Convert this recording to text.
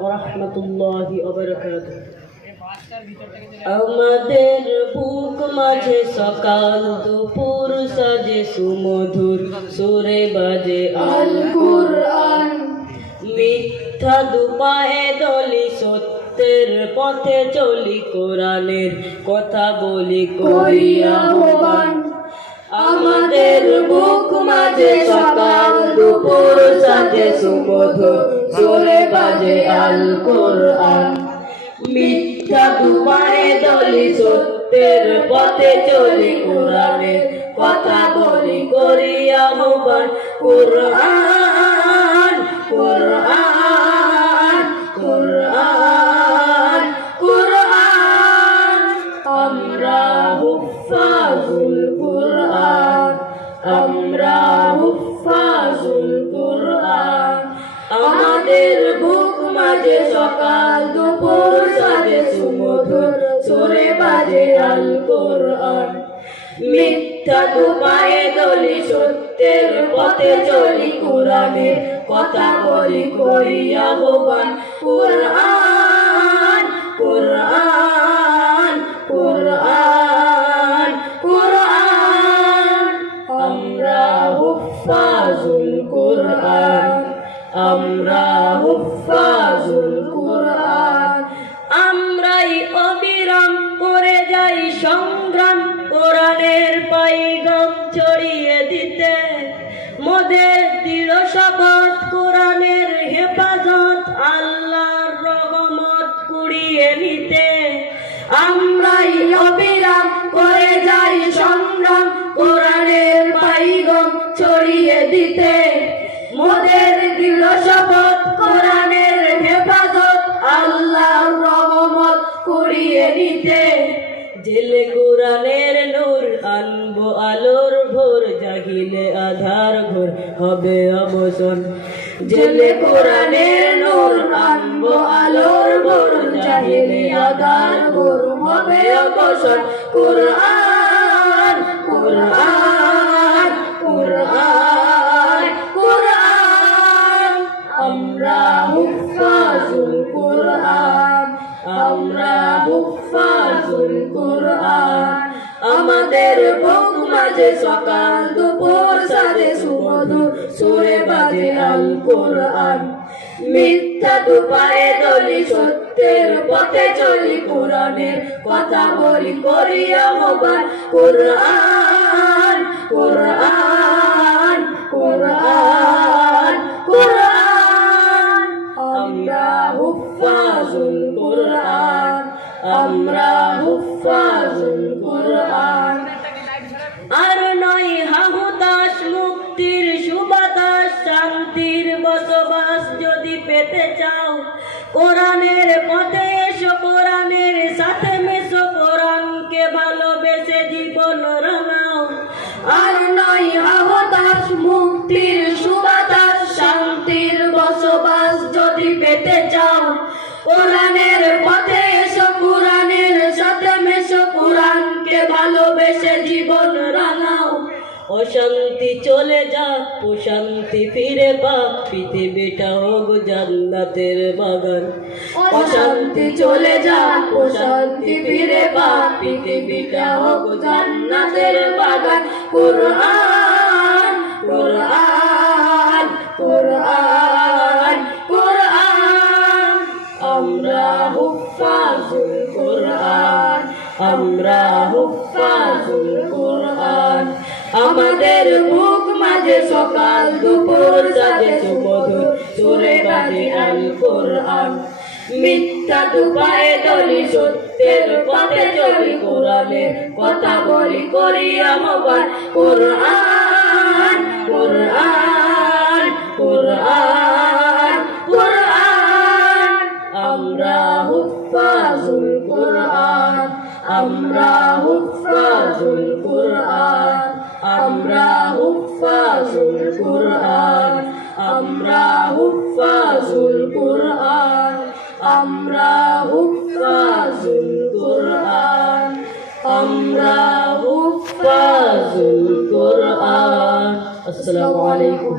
ওয়া রাহমাতুল্লাহি ওয়া বারাকাতুহু। আমাদের বুক মাঝে সকাল দুপুর সাজে সুমধুর সুরে বাজে আল কুরআন। মিথ্যা দুপায়ে দলি সত্যের পথে চলি, কোরআনের কথা বলি করি আহ্বান। আমাদের বুক মাঝে সকাল দুপুর সাজে সুমধুর সুরে বাজে আল কুরআন। মিথ্যা দুপায়ে দলি সত্যের পথে চলি, কোরআনের কথা বলি করি আহ্বান। কুরআন কুরআন কুরআন কুরআন, আমরা হুফাজুল কুরআন, আমরা হুফাজুল কুরআন। আমাদের বুক মাঝে সকাল দুপুর সাজে সুমধুর সুরে বাজে আল কুরআন। মিথ্যা দুপায়ে দলি সত্যের পথে চলি, কোরআনের কথা বলি করি আহ্বান। কুরআন কুরআন কুরআন কুরআন, আমরা হুফাজুল কুরআন, আমরা হুফাজুল কুরআন। আমরাই অবিরাম করে যাই সংগ্রাম, কোরআনের পাইগাম ছড়িয়ে দিতে। মোদের দৃঢ় শপথ কোরআনের হেফাজত, আল্লাহর রহমত কুড়িয়ে নিতে। আমরাই অবিরাম করে যাই সংগ্রাম, কোরআনের পাইগাম ছড়িয়ে দিতে। মোদের দৃঢ় শপথ কোরআনের হেফাজত, আল্লাহর রহমত কুড়িয়ে নিতে। জেলে কোরআনের নূর আনবো আলোর ভোর, জাগিলে আধার ঘোর হবে অবসান। জেলে কোরআনের নূর আনবো আলোর ভোর, জাগিলে আধার ঘোর হবে অবসান। কুরআন কুরআন কুরআন কুরআন, আমরা হুফাজুল কুরআন, আমরা হুফাজুল কুরআন। আমাদের বুক মাঝে সকাল দুপুর সাজে সুমধুর সুরে বাজে আল কুরআন। মিথ্যা দুপায়ে দলি সত্যের পথে চলি, কোরআনের কথা বলি করি আহ্বান। কুরআন কুরআন কুরআন কুরআন, আমরা হুফাজুল কুরআন, আমরা হুফাজুল কুরআন। আর নয় হাহুতাশ মুক্তির সুবাতাস, শান্তির বসবাস যদি পেতে চাও, কোরআনের পথে এসো, কোরআনের সাথে মেশো, কোরআনকে ভালোবেসে জীবন রাঙাও। আর নয় হাহুতাশ মুক্তির সুবাতাস, শান্তির বসবাস যদি পেতে চাও, কোরআনের পথে এসো, কোরআনের সাথে মেশো, কোরআনকে ভালোবেসে জীবন রাঙাও। অশান্তি চলে যাক, প্রশান্তি ফিরে পাক, পৃথিবীটা হোক জান্নাতের বাগান। অশান্তি চলে যাক, প্রশান্তি ফিরে পাক, পৃথিবীটা হোক জান্নাতের বাগান। কুরআন কুরআন কুরআন কুরআন, আমরা হুফাজুল কুরআন, আমরা হুফাজুল কুরআন। আমাদের বুক মাঝে সকাল দুপুর সাজে সুমধুর সুরে বাজে আল কুরআন। মিথ্যা দুপায়ে দলি সত্যের পথে চলি, কোরআনের কথা বলি করি আহ্বান। কুরআন কুরআন কুরআন কুরআন, আমরা হুফাজুল কুরআন, আমরা হুফাজুল কুরআন, আমরা হুফাজুল কুরআন, আমরা হুফাজুল কুরআন, আমরা হুফাজুল কুরআন, আমরা হুফাজুল কুরআন। আসসালামু আলাইকুম।